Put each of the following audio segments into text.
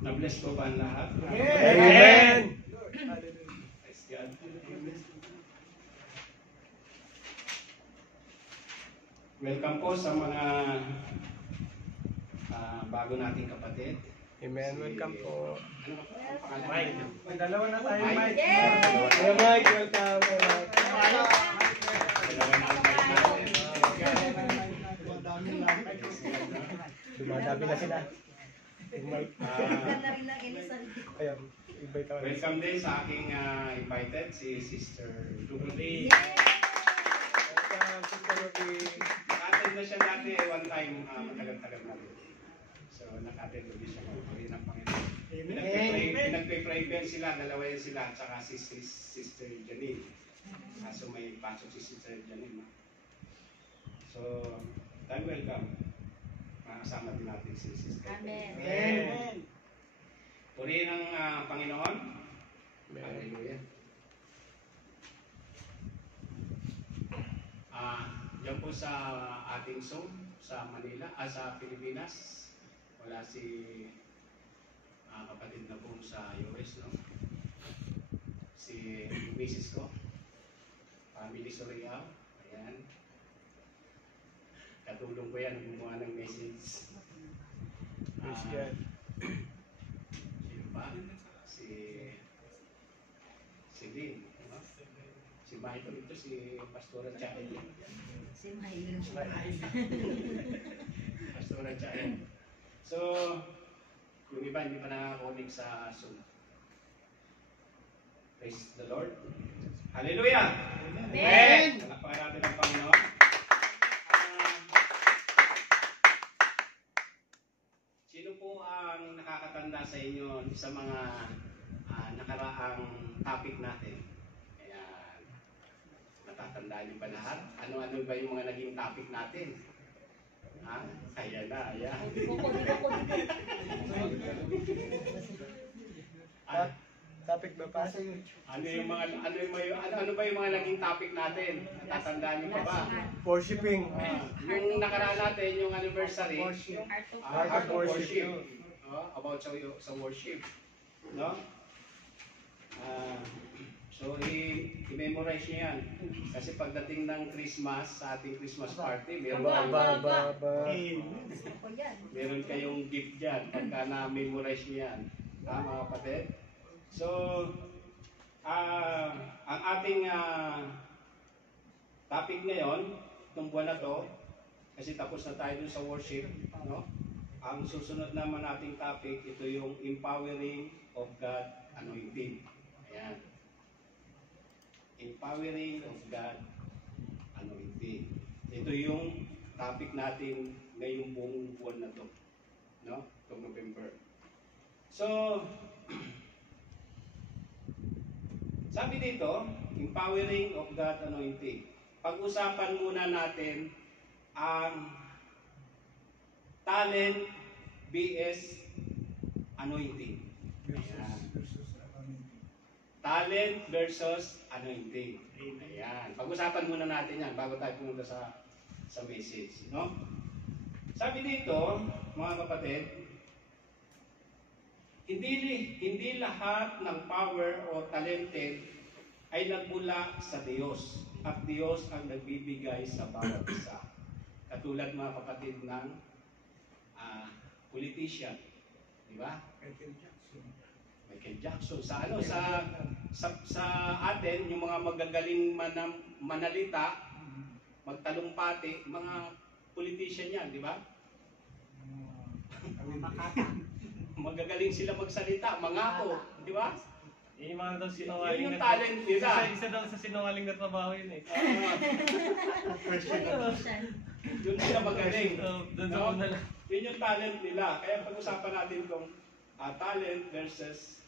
Na-bless ko ba ang lahat? Amen! Praise God. Welcome po sa mga bago nating kapatid. Amen. Welcome po. Mike. Dalawa na tayo, Mike. Yeah! Mike, welcome. Dumadami na sila. Mike. Ayan, invite ako. Welcome din sa aking invited, si Sister Ruby. Welcome, Sister Ruby. Naka-attend na siya dati one time, matagal-tagal na rin. So, naka-attend ulit siya kung pagin ng Panginoon. Pinagpipray sila, dalawa yan sila, at saka si Sister Janine. Kaso may pasok si Sister Janine. So, time welcome. Makasama din natin si Sister. Amen. Amen. Purihin ang Panginoon. Amen. Hallelujah. Diyan po sa ating Zoom sa Manila, sa Pilipinas. Wala si kapatid na po sa US, no? Si Mrs. ko. Family Sorial. Ayan. Katulong ko yan, gumawa ng message. Praise God. Sino pa? Si Lynn. No? Si Michael ito, si Pastora Chael. Si Milo. Pastora Chael. So, yung iba hindi pa nakakonig sa Zoom. Praise the Lord. Hallelujah! Amen! Palakpakan natin ang Panginoon. Sino po ang nakakatanda sa inyo sa mga nakaraang topic natin? Ayan. Natatandaan niyo ba lahat? Ano-ano ba yung mga naging topic natin? Ha? Ayan na, ayan. Topic ba pa? Ano ba yung mga naging topic natin? Natatandaan niyo pa ba? Worshiping. Yung nakaraan natin, yung anniversary, Heart of worship. About sa worship. No? So, i-memorize niyo yan. Kasi pagdating ng Christmas, sa ating Christmas party, meron kayong gift dyan pagka na-memorize niyo yan. Mga kapatid? So, ang ating topic ngayon, itong buwan na to, kasi tapos na tayo dun sa worship, no? Ang susunod naman nating topic, ito yung empowering of God anointing. Ayan. Empowering of God anointing. Ito yung topic natin ngayong buong buwan na to, no? Itong November. So, sabi dito, empowering of God anointing. Pag-usapan muna natin ang talent vs anointing. Ayan. Talent versus anointing. Ayan. Pag-usapan muna natin yan bago tayo pumunta sa message. No? Sabi dito, mga kapatid, hindi lahat ng power o talented ay nagmula sa Diyos at Diyos ang nagbibigay sa bawat isa. Katulad mga kapatid ng politician, di ba? Michael Jackson. Sa atin yung mga magagaling manalita, magtalumpati, mga politician yan, di ba? Magagaling sila magsalita, mangako, di ba? Yun yung mga daw sinungaling. Yun yung talent nila. Isa daw sa sinungaling na trabaho yun eh. Yun sila magaling. Doon sa una lang. Yun yung talent nila. Kaya pag-usapan natin kung talent versus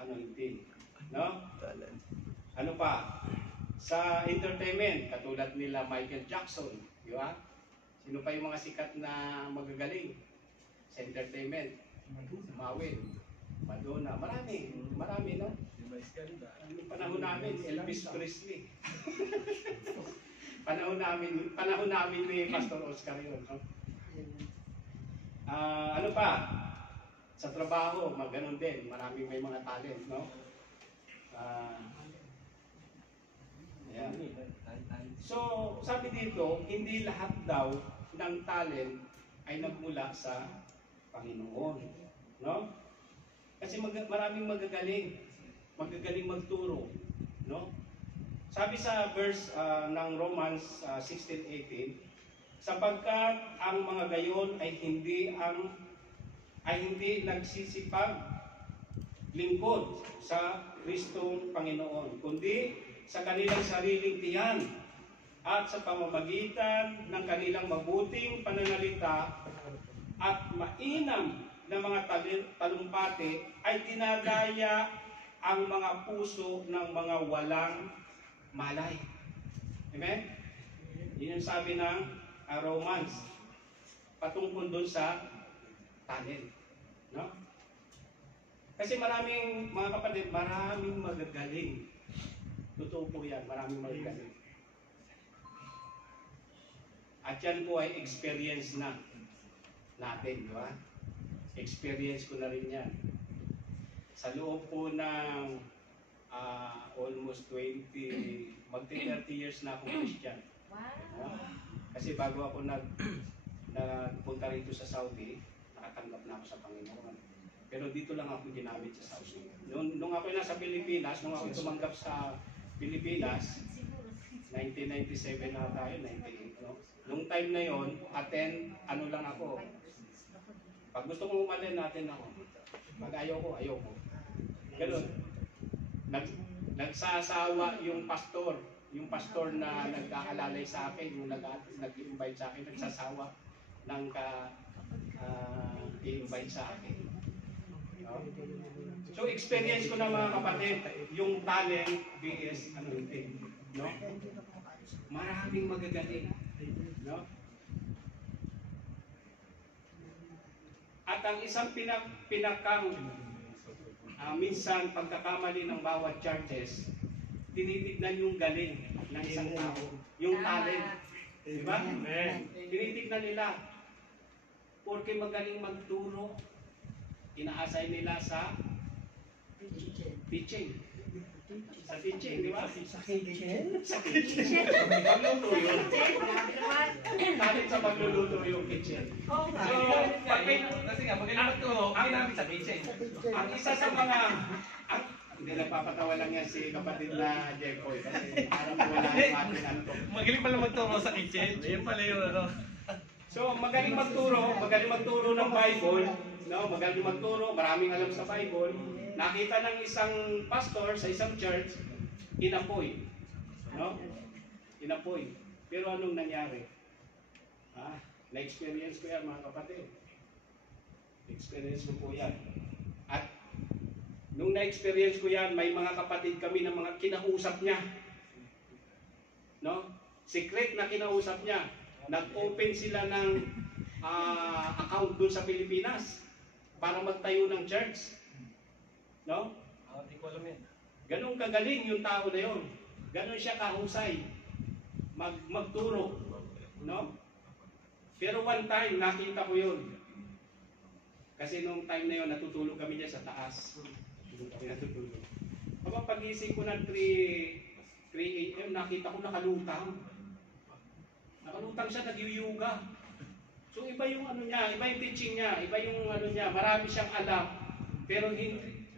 anointing. No? Talent. Ano pa? Sa entertainment, katulad nila Michael Jackson, di ba? Sino pa yung mga sikat na magagaling sa entertainment? Mawin, Madonna, marami, no? Yung panahon namin, Elvis Presley. panahon namin ni Pastor Oscar yun, no? Ano pa? Sa trabaho, maganon din. Maraming may mga talent, no? Ayan. So, sabi dito, hindi lahat daw ng talent ay nagmula sa Panginoon, no? Kasi maraming magagaling magturo, no? Sabi sa verse ng Romans 16:18, sapagkat ang mga gayon ay hindi nagsisipag lingkod sa Kristong Panginoon, kundi sa kanilang sariling tiyan at sa pamamagitan ng kanilang mabuting pananalita at mainam na mga talumpati ay dinadaya ang mga puso ng mga walang malay. Amen? Yun yung sabi ng Romans patungkol doon sa talent. No? Kasi maraming, mga kapatid, maraming magagaling. Totoo po yan, maraming magagaling. At yan po ay experience na natin, di ba? Experience ko na rin yan. Sa loob po ng almost 30 years na akong Christian. Wow. Kasi bago ako nagpunta rito sa Saudi, nakatanggap na ako sa Panginoon. Pero dito lang ako ginamit sa Saudi. Nung ako nasa Pilipinas, nung ako tumanggap sa Pilipinas, 1997 na tayo, 98, no? Nung time na yon, ano lang ako. Pag gusto kong umalin, natin ako. Pag ayaw ko. Ganun. Nagsasawa yung pastor na nag-aalalay sa akin, yung nag-invite sa akin, nagsasawa ng i-invite sa akin. No? So experience ko na mga kapatid, yung talent BS anointing, no? Maraming magagaling, no? At ang isang pinakang minsan pagkakamali ng bawat churches, tinitignan yung galing ng isang tao, yung talent. Di ba? Tinitignan nila. Porque magaling magturo, inaasay nila sa teaching. Sa teaching, di ba? Sa kitchen? Sa kitchen. Magluluto yun. Talent sa magluluto yung kitchen. So, Kasi nga, magaling magturo, ang namin sa kitchen. ang isa sa mga, hindi nagpapatawa lang yan si kapatid na Jeffoy kasi parang wala yung ating ano to. Magaling pala magturo sa kitchen. Yan pala yung ano. So, magaling magturo ng Bible, no? Magaling magturo, maraming alam sa Bible. Nakita ng isang pastor sa isang church, inapoy. No? Inapoy. Pero anong nangyari? Na-experience ko yan mga kapatid. Experience ko po yan. At nung na-experience ko yan, may mga kapatid kami na mga kinausap niya. No? Secret na kinausap niya. Nag-open sila ng account doon sa Pilipinas para magtayo ng church. No? Hindi ko alam yan. Ganun kagaling yung tao na yun. Ganun siya kahusay. Magturo. No? Pero one time, nakita ko yun. Kasi nung time na yun, natutulog kami dyan sa taas. Doon kami natutulog. Kapag pag-ising ko ng 3 a.m., nakita ko nakalutang. Nakalutang siya, nag-yoga. So iba yung ano niya, iba yung teaching niya, iba yung ano niya, marami siyang alam. Pero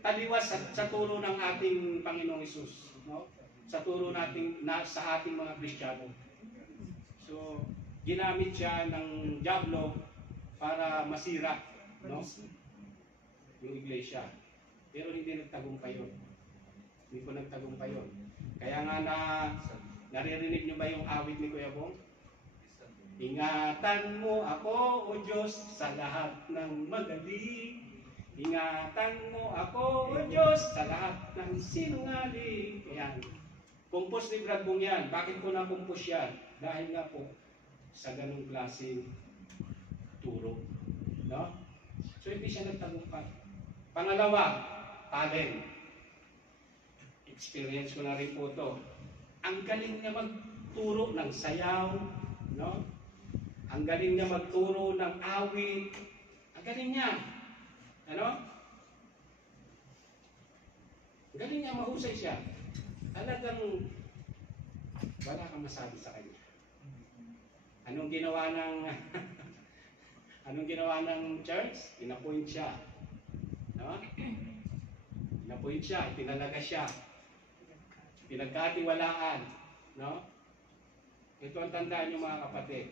taliwas sa turo ng ating Panginoong Hesus, no? Sa turo nating sa ating mga Kristiyano. So ginamit siya ng diablo para masira, no? Yung iglesia. Pero hindi nagtagumpay yun. Hindi ko nagtagumpay yun. Kaya nga naririnig niyo ba yung awit ni Kuya Bong? Ingatan mo ako, O Diyos, sa lahat ng magaling. Ingatan mo ako, O Diyos, sa lahat ng sinungaling. Ayan. Compose ni Brad Bong yan. Bakit ko na-compose yan? Dahil nga po, sa ganung klaseng turo. No? So, hindi siya nagtagumpay. Pangalawa, talent. Experience ko na rin po ito. Ang galing niya magturo ng sayaw, no? Ang galing niya magturo ng awit. Ang galing niya. Ano? Galing niya, mahusay siya. Talagang wala kang masabi sa kanya. Anong ginawa ng anong ginawa ng church? Inapoint siya. No? Inapoint siya, pinalaga siya. Pinagkatiwalaan, no? Ito ang tandaan niyo mga kapatid.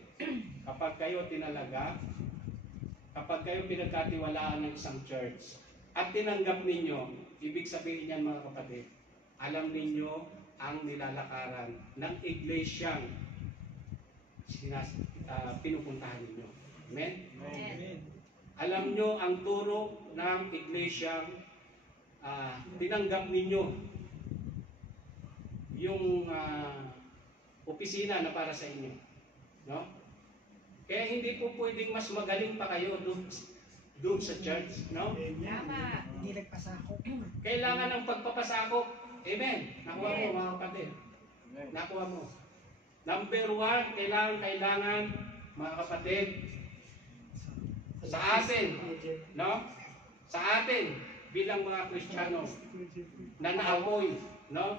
Kapag kayo tinalaga, kapag kayo pinagkatiwalaan ng isang church at tinanggap ninyo, ibig sabihin niyan mga kapatid, alam ninyo ang nilalakaran ng iglesyang pinupuntahan ninyo. Amen? Amen. Alam nyo ang turo ng iglesyang tinanggap ninyo. Yung opisina na para sa inyo. No? Kaya hindi po pwedeng mas magaling pa kayo doon sa church. No? Tama. Hindi nagpasako. Kailangan ng pagpapasakop. Amen. Nakuha mo mga kapatid. Amen. Nakuha mo. Number 1, kailangan mga kapatid, sa atin, no? Sa atin bilang mga Kristiyano na naapoy, no?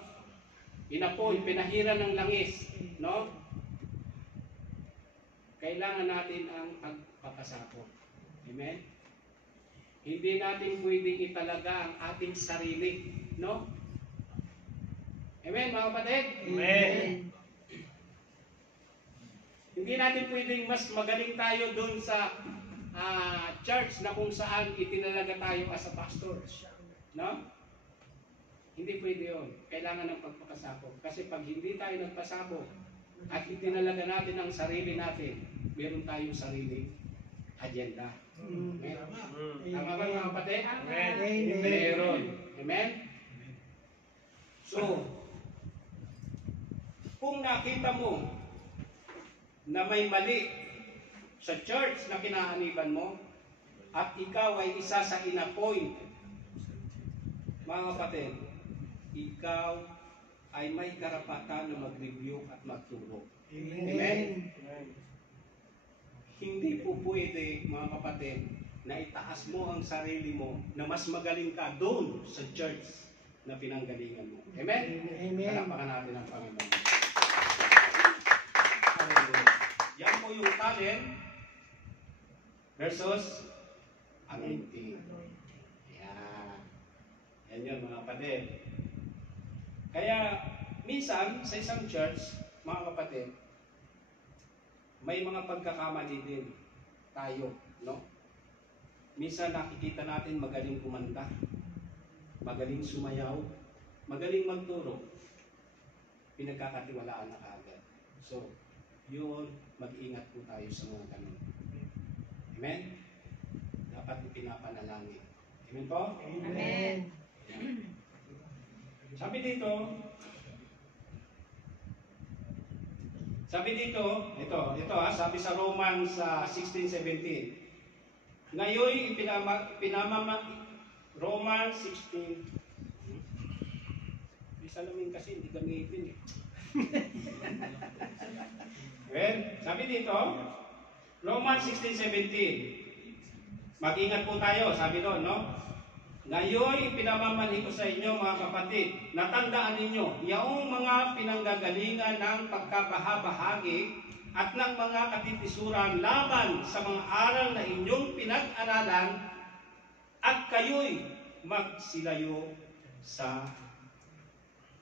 Inapoy, pinahiran ng langis, no? Kailangan natin ang pagpapasakop. Amen. Hindi natin pwedeng italaga ang ating sarili, no? Amen, mga kapatid? Amen. Hindi natin pwedeng mas magaling tayo doon sa church na kung saan itinalaga tayo as a pastor. No? Hindi pwede yun. Kailangan ng pagpapasakop. Kasi pag hindi tayo nagpasakop at itinalaga natin ang sarili natin, meron tayong sarili agenda. Amen? Tama ba mga kapatid? Amen. Meron. Amen? So, kung nakita mo na may mali sa church na kinaaniban mo at ikaw ay isa sa inapoint, mga kapatid, ikaw ay may karapatan na mag-review at magturo. Amen? Hindi po pwede, mga kapatid, na itaas mo ang sarili mo na mas magaling ka doon sa church na pinanggalingan mo. Amen? Amen. Palapakan natin ang Panginoon. Hallelujah. Yan po yung talent versus anointing. Yan. Yan yun mga kapatid. Kaya minsan sa isang church, mga kapatid, may mga pagkakamali din tayo, no? Minsan nakikita natin magaling kumanta, magaling sumayaw, magaling magturo, pinagkakatiwalaan na kaagad. So, yun, mag-ingat po tayo sa mga ganun. Amen? Dapat ipinapanalangin. Amen po? Amen. Sabi dito, sabi sa Romans 16:17. Ngayon, Romans 16. May salamin kasi, hindi gamitin eh. Well, sabi dito, Romans 16:17. Mag-ingat po tayo, sabi doon, no? Ngayon, pinamamanhin ko sa inyo, mga kapatid, natandaan ninyo, yaong mga pinanggagalingan ng pagkabahabahagi at ng mga katitisuran laban sa mga aral na inyong pinag-aralan at kayo'y magsilayo sa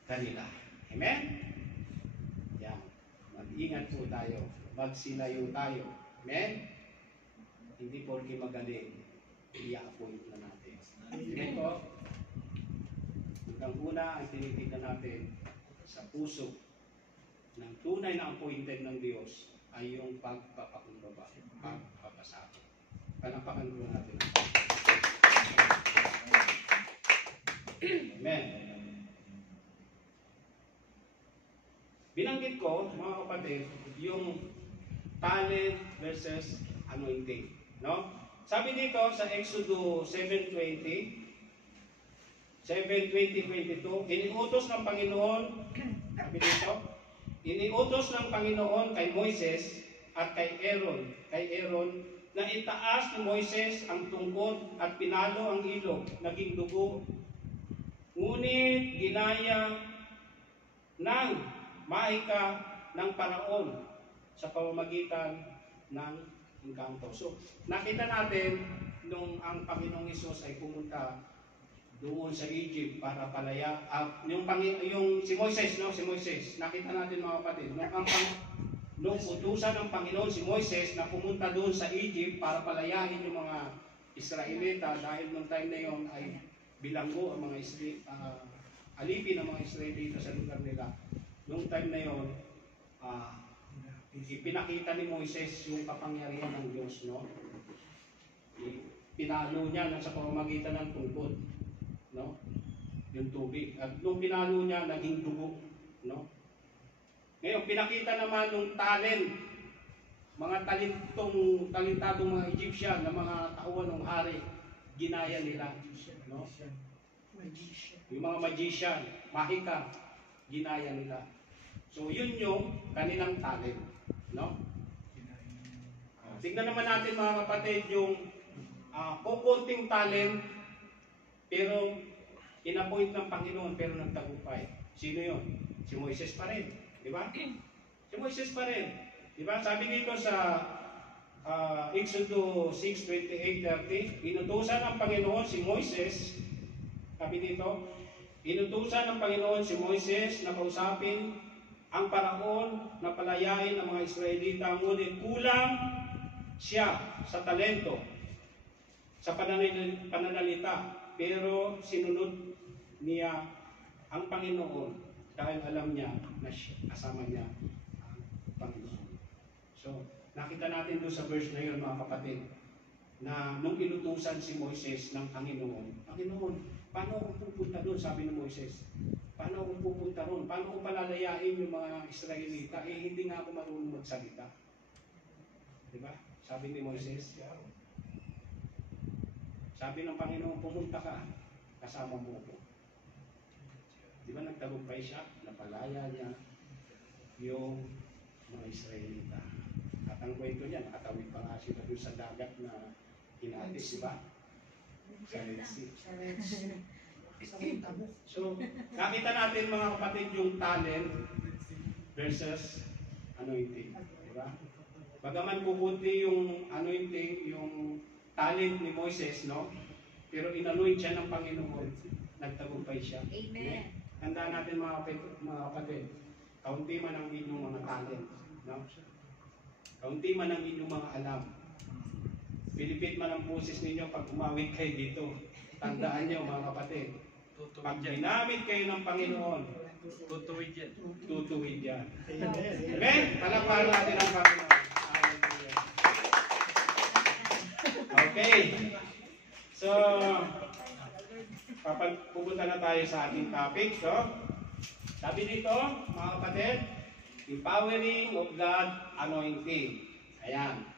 kanila. Amen? Yan. Mag-ingat po tayo. Magsilayo tayo. Amen? Hindi porke magaling, i-appoint na natin. Amen po? Unang-una, ang tinitignan natin sa puso ng tunay na appointed ng Diyos ay yung pagpapakumbaba, pagpapasakot. Panapakan po natin. Amen. Binanggit ko, mga kapatid, yung talent versus anointing. No? Sabi dito sa Exodo 7:20-22, iniutos ng Panginoon, sabi dito, iniutos ng Panginoon kay Moises at kay Aaron na itaas ni Moises ang tungkod at pinalo ang ilog, naging dugo. Ngunit ginaya ng mahika ng Paraon sa pamamagitan ng engkanto. So, nakita natin nung ang Panginoong Hesus ay pumunta doon sa Egypt para palaya yung si Moises, no, si Moises. Nakita natin mga kapatid, nung utusan ng Panginoon si Moises na pumunta doon sa Egypt para palayahin yung mga Israelita dahil nung time na yon ay bilanggo ang mga alipin ng mga Israelita sa lugar nila. Nung time na yon, ipinakita ni Moises yung kapangyarihan ng Diyos, no? Pinalo niya sa pamamagitan ng tungkod, no? Yung tubig. At nung pinalo niya, naging dugo, no? Ngayon, pinakita naman ng talent, mga talentadong mga Egyptian na mga tauhan ng hari, ginaya nila, no? Yung mga magician, mahika, ginaya nila. So, yun yung kanilang talent, no? Tingnan naman natin mga kapatid yung kukunting talent, pero inappoint ng Panginoon, pero nagtagumpay. Sino yun? Si Moises pa rin. Di ba? Si Moises pa rin. Di ba? Sabi dito sa Exodo 6:28-30, inutusan ng Panginoon si Moises, sabi dito, inutusan ng Panginoon si Moises na kausapin ang Paraon na palayain ang mga Israelita, ngunit kulang siya sa talento, sa pananalita, pero sinunod niya ang Panginoon dahil alam niya na kasama niya ang Panginoon. So, nakita natin doon sa verse na yun mga kapatid, na nung inutusan si Moises ng Panginoon, paano ako pupunta doon? Sabi ni Moises, paano ako pupunta doon? Paano ko palalayain yung mga Israelita? Hindi nga ako marunong magsalita. Diba? Sabi ni Moises, sabi ng Panginoon, pumunta ka, kasama mo ko. Di ba nagtagumpay siya? Napalaya niya yung mga Israelita. At ang kwento niya, nakatawid pa nga sila doon sa dagat na hinatis, di ba? Sa Red Sea. So, nakita natin mga kapatid yung talent versus anointing. Di ba? Bagaman kukunti yung anointing, yung talent ni Moises, no? Pero inanoint siya ng Panginoon, nagtagumpay siya. Amen. Tandaan natin mga kapatid, kaunti man ang inyong mga talent, no? Kaunti man ang inyong mga alam. Pilipit man ang boses ninyo pag umawit kayo dito. Tandaan niyo mga kapatid, pag ginamit kayo ng Panginoon, Tutuwid yan. tutuwid yan. Amen? Palakpakan natin ang Panginoon. Hallelujah. Okay. So, pupunta na tayo sa ating topic. So, sabi dito, mga kapatid, empowering of God anointing. Ayan.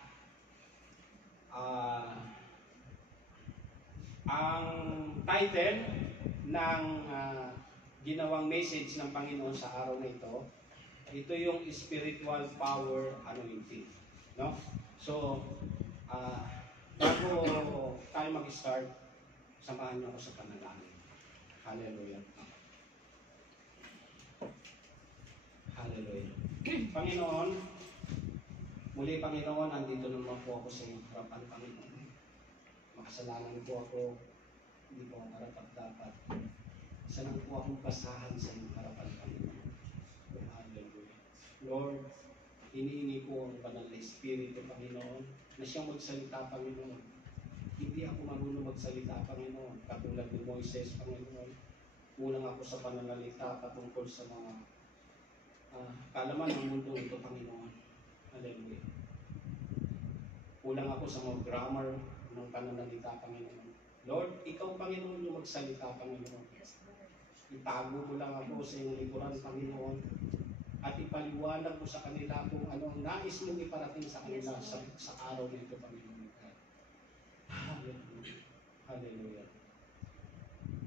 Ang title ng ginawang message ng Panginoon sa araw na ito yung spiritual power anointing. No? So, bago tayo mag-start, samahan niyo ako sa panalangin. Hallelujah. Hallelujah. Panginoon, muli Panginoon, andito naman po ako sa iyong harapan, Panginoon. Makasalanan po ako, hindi po ako karapat-dapat. Isa lang po akong basahan sa iyong harapan, Panginoon. Hallelujah. Lord, hinihingi ko ang banal na Espiritu, Panginoon, na siyang magsalita, Panginoon. Hindi ako marunong magsalita, Panginoon. Katulad ni Moises, Panginoon. Kulang ako sa pananalita patungkol sa mga kalaman ng mundo ito, Panginoon. Hallelujah. Kulang ako sa mga grammar ng pananalita, Panginoon. Lord, ikaw, Panginoon, yung magsalita, Panginoon. Itago ko lang ako sa iyong likuran, Panginoon. At ipaliwanag ko sa kanila kung ano ang nais mong iparating sa kanila sa araw na ito, Panginoon. Hallelujah. Hallelujah.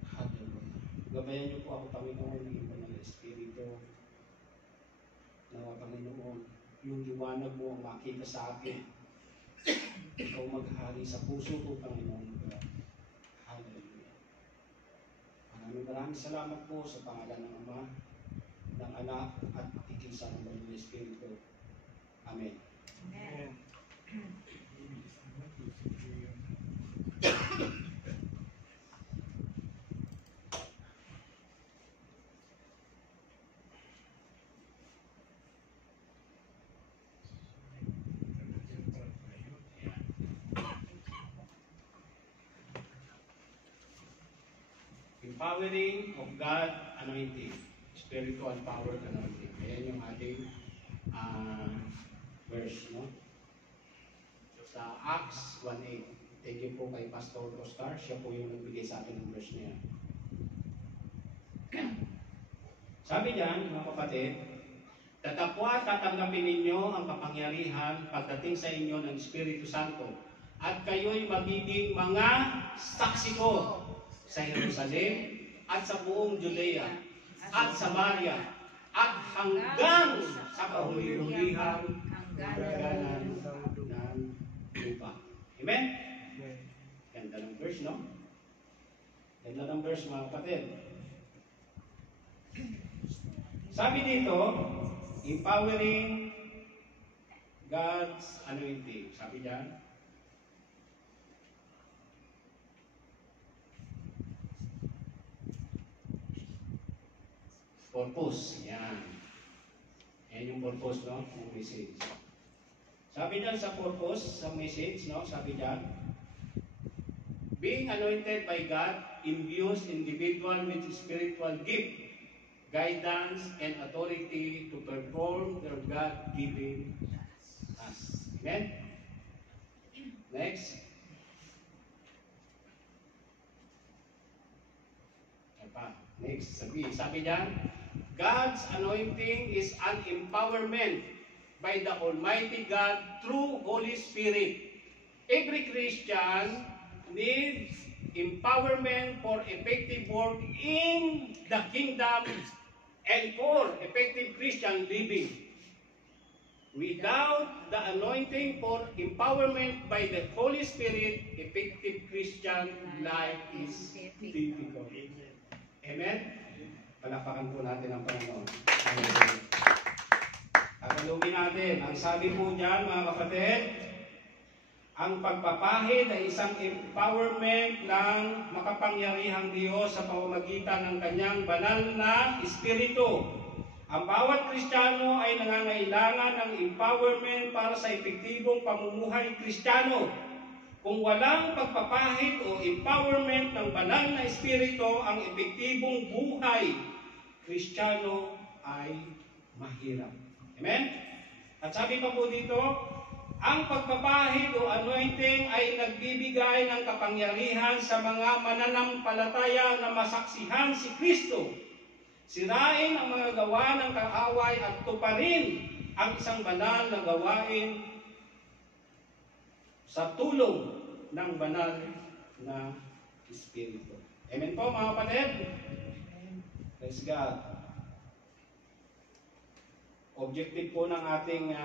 Hallelujah. Gabayan niyo po ako, Panginoon, ng iba ng Espiritu. Nawa, Panginoon, yung liwanag mo ang makita sa akin. Ikaw maghari sa puso ko, Panginoon God. Hallelujah. Maraming salamat po sa pangalan ng Ama, ng Anak, at ikinsa ng Banal na Espiritu. Amen. Amen. Empowering of God anointing. Spiritual power anointing. Ayan yung ating verse, no? Sa Acts 1:8. Thank you po kay Pastor Oscar. Siya po yung nagbigay sa akin ng verse niya. Sabi diyan, mga kapatid, tatapwa tatanggapin ninyo ang kapangyarihan pagdating sa inyo ng Espiritu Santo, at kayo'y magiging mga saksi ko sa Jerusalem at sa buong Judea at Samaria at hanggang sa kahuli-hulihang hangganan ng lupa. Amen? Ganda ng verse, no? Ganda ng verse, mga kapatid. Sabi dito, empowering God's anointing. Sabi diyan, purpose. Yan. Yan yung purpose, no? Ng message. Sabi diyan sa purpose, sa message, no? Sabi diyan, being anointed by God imbues individual with spiritual gift, guidance, and authority to perform their God-given task. Amen? Next. Next, sabi diyan, God's anointing is an empowerment by the Almighty God through Holy Spirit. Every Christian needs empowerment for effective work in the kingdom and for effective Christian living. Without the anointing for empowerment by the Holy Spirit, effective Christian life is difficult. Amen? Palakpakan po natin ang Panginoon. Tagalogin natin. Ang sabi po dyan, mga kapatid, ang pagpapahid ay isang empowerment ng makapangyarihang Diyos sa pamamagitan ng kanyang banal na Espiritu. Ang bawat Kristiyano ay nangangailangan ng empowerment para sa epektibong pamumuhay Kristiyano. Kung walang pagpapahid o empowerment ng banal na Espiritu, ang epektibong buhay Kristiyano ay mahirap. Amen? At sabi pa po dito, ang pagpapahid o anointing ay nagbibigay ng kapangyarihan sa mga mananampalataya na masaksihan si Kristo. Sirain ang mga gawa ng kaaway at tuparin ang isang banal na gawain sa tulong ng banal na Espiritu. Amen po, mga kapatid? Praise God. Objective po ng ating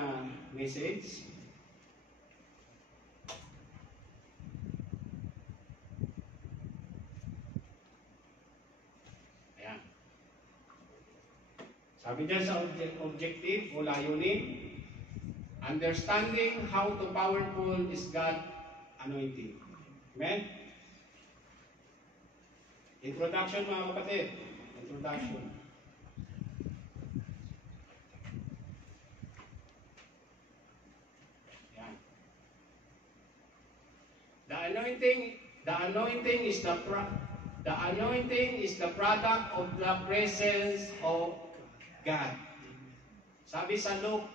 message. Ayan. Sabi dyan sa objective o layunin, understanding how to powerful is God anointing. Amen? Introduction, mga kapatid. Introduction. Yan. The anointing is the product of the presence of God. Sabi sa Luke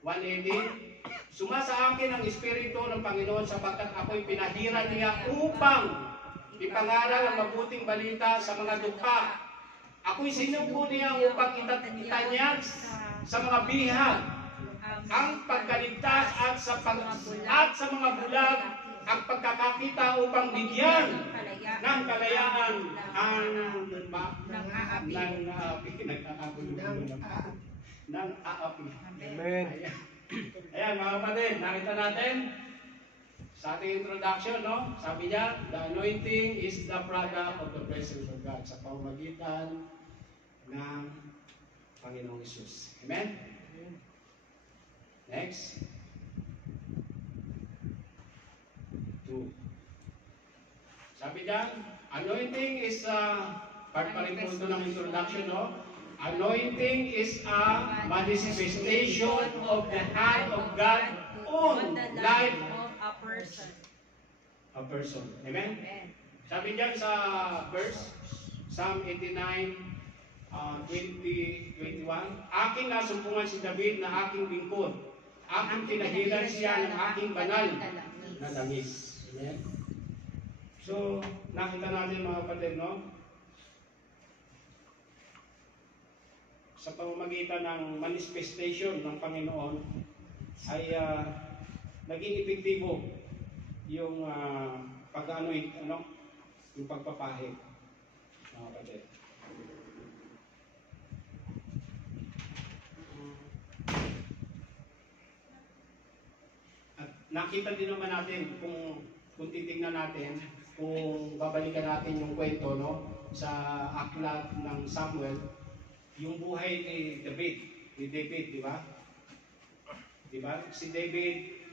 1:18, sumasa akin ang Espiritu ng Panginoon sapagkat ako'y pinahiran niya upang ipangaral ang mabuting balita sa mga dukha. Ako'y sinugo niya upang itanyag sa mga bihag ang pagkaligtas at sa mga bulag ang pagkakakita upang bigyan ng kalayaan ang ng aapi. Amen. Ayan, mga kapatid, nakita natin Sa ating introduction, no? Sabi niya, the anointing is the product of the presence of God sa pamamagitan ng Panginoong Hesus. Amen? Next. 2. Sabi niya, anointing is part pa rin po ito ng introduction, no? Anointing is a manifestation of the hand of God on the life of a person. a person. Amen? Amen. Sabi diyan sa verse, Psalm 89, 20-21, aking nasumpungan si David na aking bingkod. Aking pinahilan siya ng aking banal na langis. Amen? So, nakita natin mga kapatid, no? Sa pamamagitan ng manifestation ng Panginoon ay naging epektibo yung pag-anoint, yung pagpapahid, mga kapatid. At nakita din naman natin kung titingnan natin, kung babalikan natin yung kwento, no, sa aklat ng Samuel, yung buhay ni David, di ba? Di ba? Si David,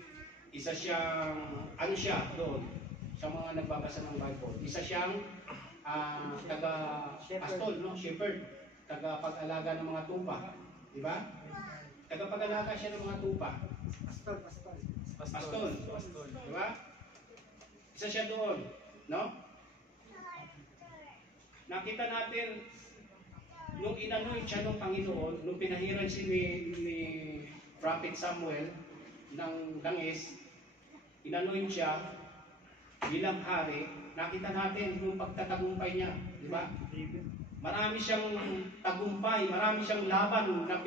isa siyang, ano siya doon, sa mga nagbabasa ng Bible, isa siyang taga-pastol, no? Shepherd, taga-pag-alaga ng mga tupa, di ba? Taga-pag-alaga siya ng mga tupa. Pastol, di ba? Isa siya doon, no? Nakita natin, nung inanoint siya ng Panginoon, nung pinahiran si ni Prophet Samuel ng langis, inanoint siya bilang hari, nakita natin yung pagtatagumpay niya, di ba? Marami siyang tagumpay, marami siyang laban na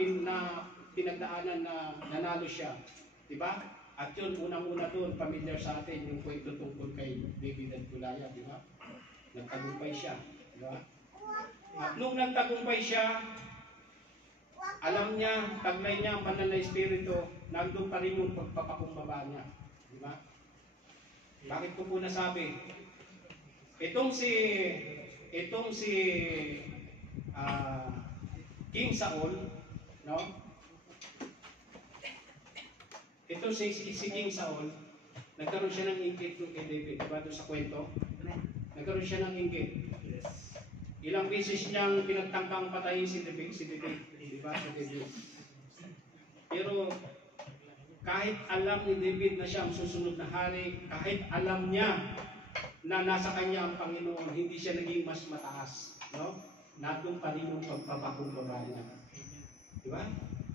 pinagdaanan na nanalo siya, di ba? At yun, unang-una doon, familiar sa atin yung kwento tungkol kay David at Goliath, di ba? Nagtagumpay siya, di ba? At nung nagtagumpay siya, alam niya, taglay niya ang banal na espiritu, nandun pa rin yung pagpapakumbaba niya. Di ba? Bakit ko po nasabi? Itong si King Saul, no? Ito si King Saul, nagkaroon siya ng inggit kay David, diba doon sa kwento? Nagkaroon siya ng inggit. Ilang beses niyang pinagtangkang patayin si David, diba? Si David. Pero kahit alam ni David na siya ang susunod na hari, kahit alam niya na nasa kanya ang Panginoon, hindi siya naging mas mataas, no? Nandun pa rin yung pagpapakumbaba niya. Diba?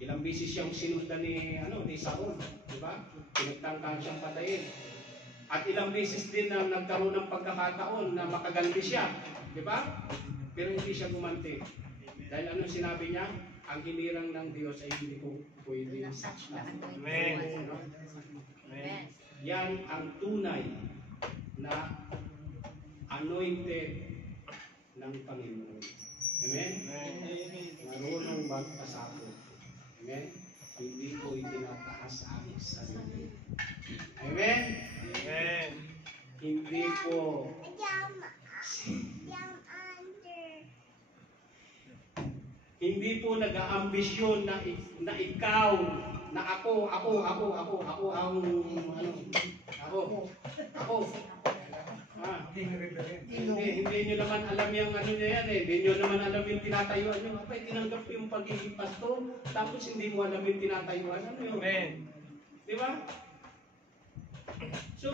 Ilang beses siyang sinundan ni Saul, diba? Pinagtangkang siyang patayin. At ilang beses din na nagkaroon ng pagkakataon na makaganti siya, diba? Pero hindi siya gumanti. Dahil ano sinabi niya? Ang hinirang ng Diyos ay hindi ko pwedeng saktan. Amen. Amen. Yan ang tunay na anointed ng Panginoon. Amen? Marunong magpasakot. Amen? Hindi ko itinataas ang sarili. Amen? Amen. Hindi ko hindi po nag-aambisyon na ikaw, na ako ang ako. Hindi nyo naman alam yung ano niya yan eh. Hindi nyo naman alam yung tinatayuan nyo. Kapag tinanggap yung pagiging pastor, tapos hindi mo alam yung tinatayuan. Ano yun? Amen. Di ba? So,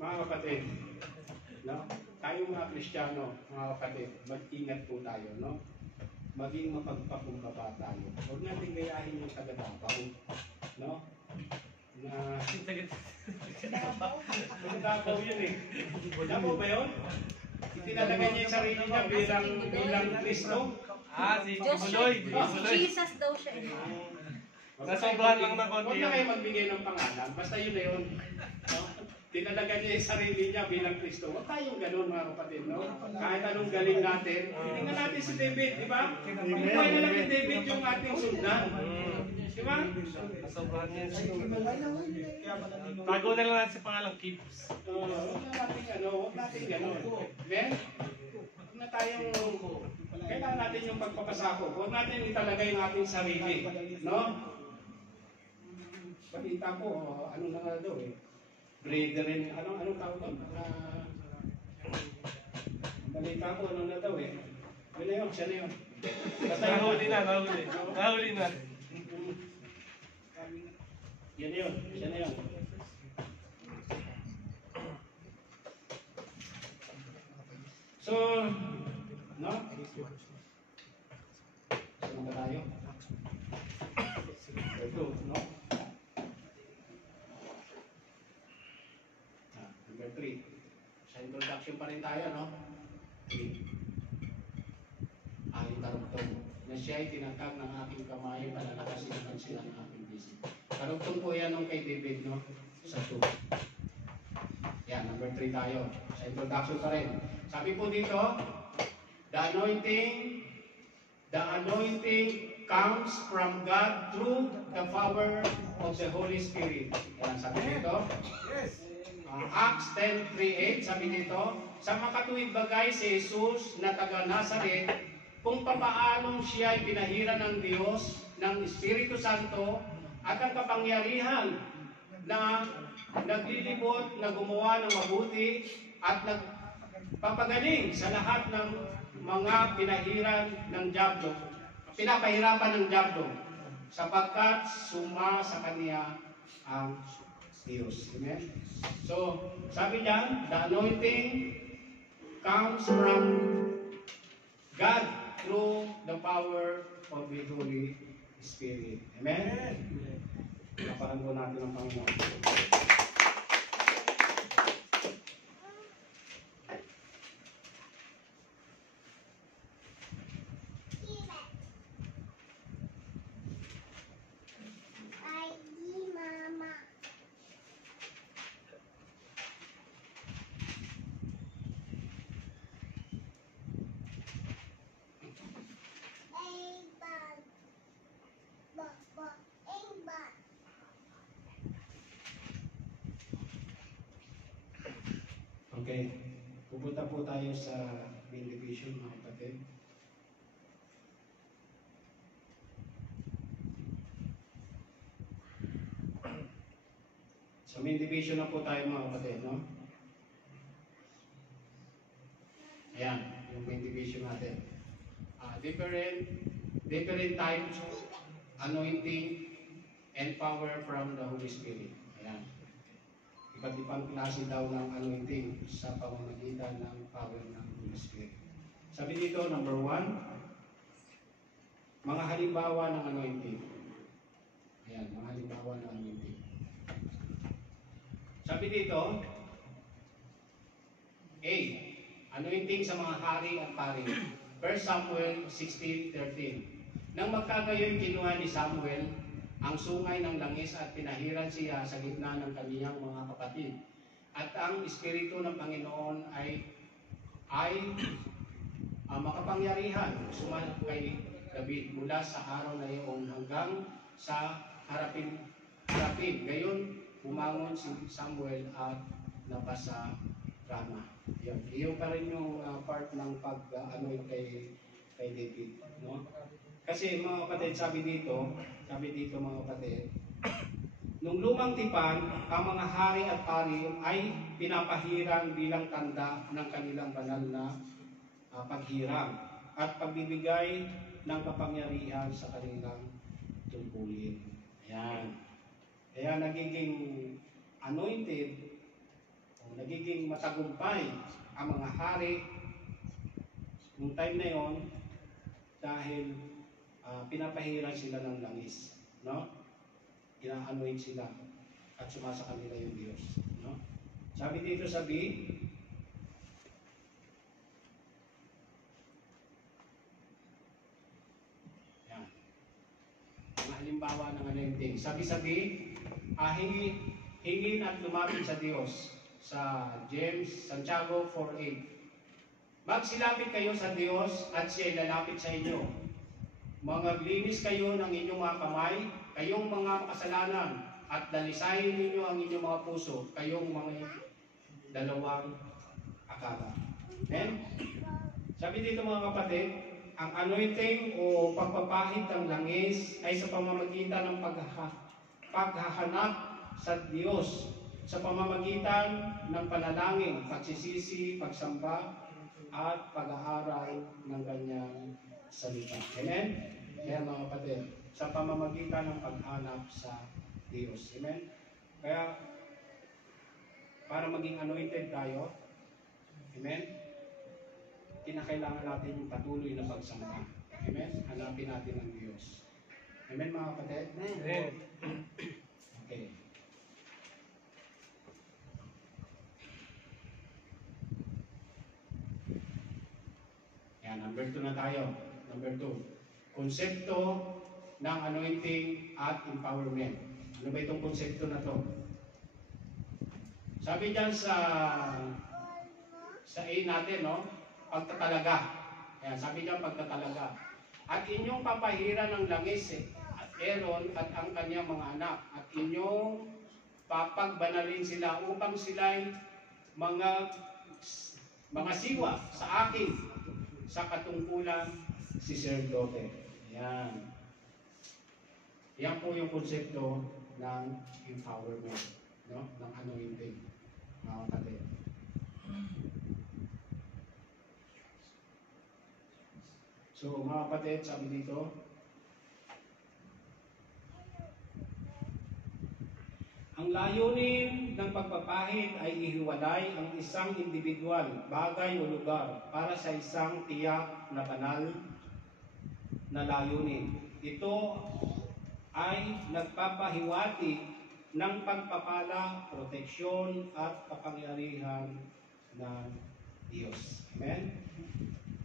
mga kapatid, no? Tayong mga Kristiyano, mga kapatid, mag-ingat po tayo, no? Maging mapagpakumbaba tayo. Huwag natin gayahin yung taga-Davao, no? Na taga-Davao yun eh. Davao ba yun? Itinalaga niya yung sarili niya bilang Kristo. Si Diyos Buloy. siya. Jesus daw siya. Nasobrahan lang ng konti Huwag na kayo magbigay ng pangalan. Basta yun na yun. No? Tinalaga niya yung sarili niya bilang Kristo. Huwag tayong ganun mga kapatid. No? Kahit anong galing natin. Tingnan natin si David, di ba? Buhay na lang ni David yung ating sundan. Di ba? Nasobrahan yan. Tago na lang natin sa pangalang Kips. Huwag natin Then, huwag na tayong, kailangan natin yung pagpapasako. Huwag natin italagay yung ating sarili. No? Balita ko, ano na nga daw eh. Brethren, anong tawag doon? Balita ko, ano na daw eh. Yun na yun, siya na yun. Basta Nahuli na. Nahuli na. Yan yun, siya na yun. So, no? Saan ba tayo? Ito, no? Number 3. Sa introduction pa rin tayo, no? 3. Aking karugtong na siya ay tinatag ng aking kamay para nakasimulan sila ng aking bisig. Karugtong po yan nung kay David, no? Sa 2. Yan, number 3 tayo. Sa introduction pa rin. Sabi po dito, the anointing comes from God through the power of the Holy Spirit. Yan, sabi dito. Acts 10:38, sabi dito, sa makatuwid bagay si Jesus na taga Nazaret, kung papaanong siya ay pinahiran ng Diyos, ng Espiritu Santo, at ang kapangyarihan na naglilibot na gumawa ng mabuti at nagpapagaling sa lahat ng mga pinapahirapan ng diablo, sapagkat suma sa kanya ang Diyos. Amen? So, sabi diyan, the anointing comes from God through the power of the Holy Spirit. Amen? Kaparan po natin ang Panginoon. Okay, pupunta po tayo sa main division, mga kapatid. Sa main division na po tayo, mga kapatid, no? Ayan, yung main division natin. Different types of anointing and power from the Holy Spirit. Ayan. Iba't ibang klase daw ng anointing sa pamamagitan ng power ng Holy Spirit. Sabi dito, number 1, mga halimbawa ng anointing. Ayan, mga halimbawa ng anointing. Sabi dito, A, anointing sa mga hari at pari. 1 Samuel 16:13. Nang magkagayoy kinuha ni Samuel ang sungay ng langis at pinahiran siya sa gitna ng kaniyang mga kapatid. At ang Espiritu ng Panginoon ay makapangyarihan sumal kay David mula sa araw na iyon hanggang sa harapin. Gayon, bumangon si Samuel at napasa Rama. Iyon pa rin yung part ng pag-anoint kay David. No? Kasi mga kapatid, sabi dito mga kapatid, nung lumang tipan, ang mga hari at pari ay pinapahiran bilang tanda ng kanilang banal na paghiram at pagbibigay ng kapangyarihan sa kanilang tungkulin. Ayan. Kaya nagiging anointed, o nagiging matagumpay ang mga hari nung time na yon dahil pinapahiran sila ng langis, no? Ina-anoint sila at sumasa kanila yung Diyos, no? Sabi dito sa B, yan, mga halimbawa ng anointing. Sabi sa B, hingin at lumapit sa Diyos. Sa Santiago 4:8. Magsilapit kayo sa Diyos at siya lalapit sa inyo. Maglinis kayo ng inyong mga kamay, kayong mga makasalanan, at dalisayin ninyo ang inyong mga puso, kayong mga dalawang akala. Amen? Sabi dito mga kapatid, ang anointing o pagpapahid ng langis ay sa pamamagitan ng paghahanap sa Diyos, sa pamamagitan ng panalangin, pagsisisi, pagsamba, at pag-aaral ng kanyang salita. Amen? Kaya mga kapatid, sa pamamagitan ng paghanap sa Diyos. Amen? Kaya, para maging anointed tayo, amen? Kinakailangan natin yung patuloy na pagsamba. Amen? Hanapin natin ang Diyos. Amen mga kapatid? Amen. Okay. Yan, number 2 na tayo. Number 2. Konsepto ng anointing at empowerment. Ano ba itong konsepto na to? Sabi dyan sa A natin, no? Pagtatalaga. Ayan, sabi dyan pagtatalaga. At inyong papahiran ng langis at Aaron at ang kanyang mga anak. At inyong papagbanalin sila upang sila'y mga siwa sa akin sa katungkulan si Sacerdote. Ayan. Yan po yung konsepto ng empowerment, no? Ng anointing. Mga kapatid. So, mga kapatid, sabi dito, ang layunin ng pagpapahid ay ihiwalay ang isang individual, bagay o lugar para sa isang tiyak na banal na layunin. Ito ay nagpapahiwati ng pagpapala, proteksyon at kapangyarihan ng Diyos. Amen?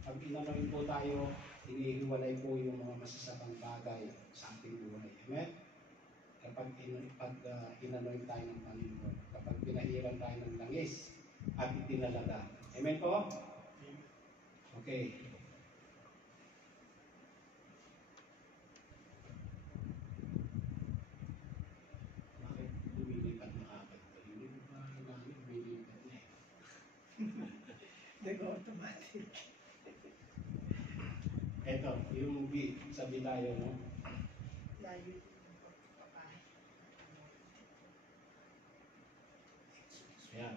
Pag inanoin po tayo, inihiwalay po yung mga masasabang bagay sa ating buhay. Amen? Kapag inanoin tayo ng Panginoon, kapag pinahiran tayo ng langis at itinalaga. Amen po? Okay. Bakit lumilipat na agad ito? Hindi ko pa namin lumilipat na eh. Nag-automatic. Ito, yung B, sabi tayo, no? Layo. Ayan.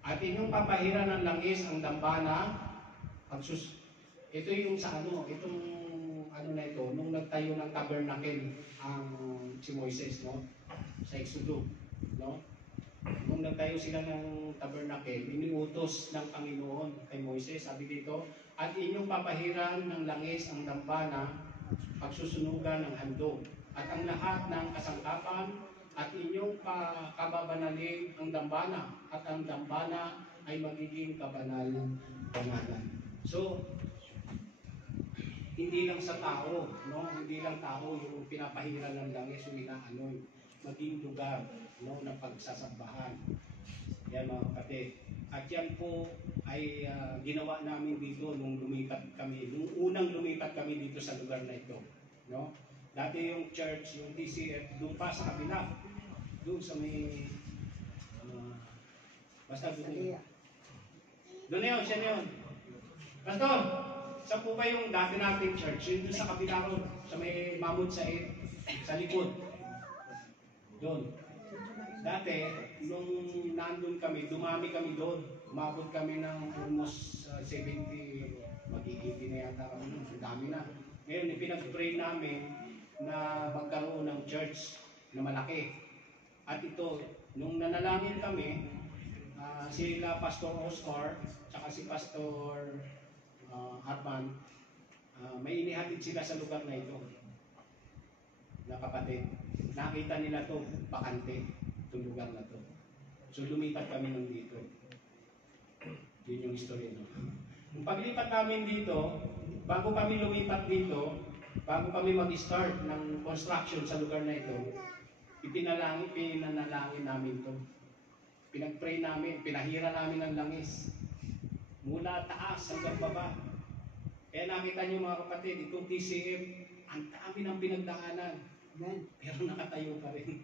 At inyong papahiran ng langis ang dambana, ito yung sa ano, itong ano na ito, nung nagtayo ng tabernacle ang si Moises, no? Sa Exodo, no? Nung nagtayo sila ng tabernacle, iniutos ng Panginoon kay Moises, sabi dito, at inyong papahiran ng langis ang dambana, pagsusunugan ng handog, at ang lahat ng kasangkapan, at inyong kababanalin ang dambana, at ang dambana ay magiging kabanal-banalan. So, hindi lang sa tao, no? Hindi lang tao yung pinapahiran ng langis o inaanoy, maging lugar, no, ng pagsasambahan. Yan mga kapatid. At yan po ay ginawa namin dito nung lumipat kami, nung unang lumipat kami dito sa lugar na ito, no? Dati yung church, yung DCF, doon pa sa kabila, doon sa may basta doon. Doon na yun, siya na yun. Pastor, saan po ba yung dati nating church? Yung doon sa kabila ron, sa may Mamud Said, sa likod. Doon. Dati, nung nandun kami, dumami kami doon. Umabot kami ng almost 70, magiging na yata kami nun. Ang dami na. Ngayon, ipinag-pray namin na magkaroon ng church na malaki. At ito, nung nanalangin kami, sila Pastor Oscar, tsaka si Pastor Arman, may inihatid sila sa lugar na ito. Na kapatid, nakita nila to bakante, itong lugar na to. So lumipat kami nung dito. Yun yung istorya, no? Yung paglipat namin dito, bago kami lumipat dito, bago kami mag-start ng construction sa lugar na ito, pinanalangin namin to. Pinag-pray namin, pinahira namin ng langis. Mula taas hanggang baba. Kaya nakita niyo mga kapatid, itong TCF, Ang dami ng pinagdaanan. Pero nakatayo pa rin.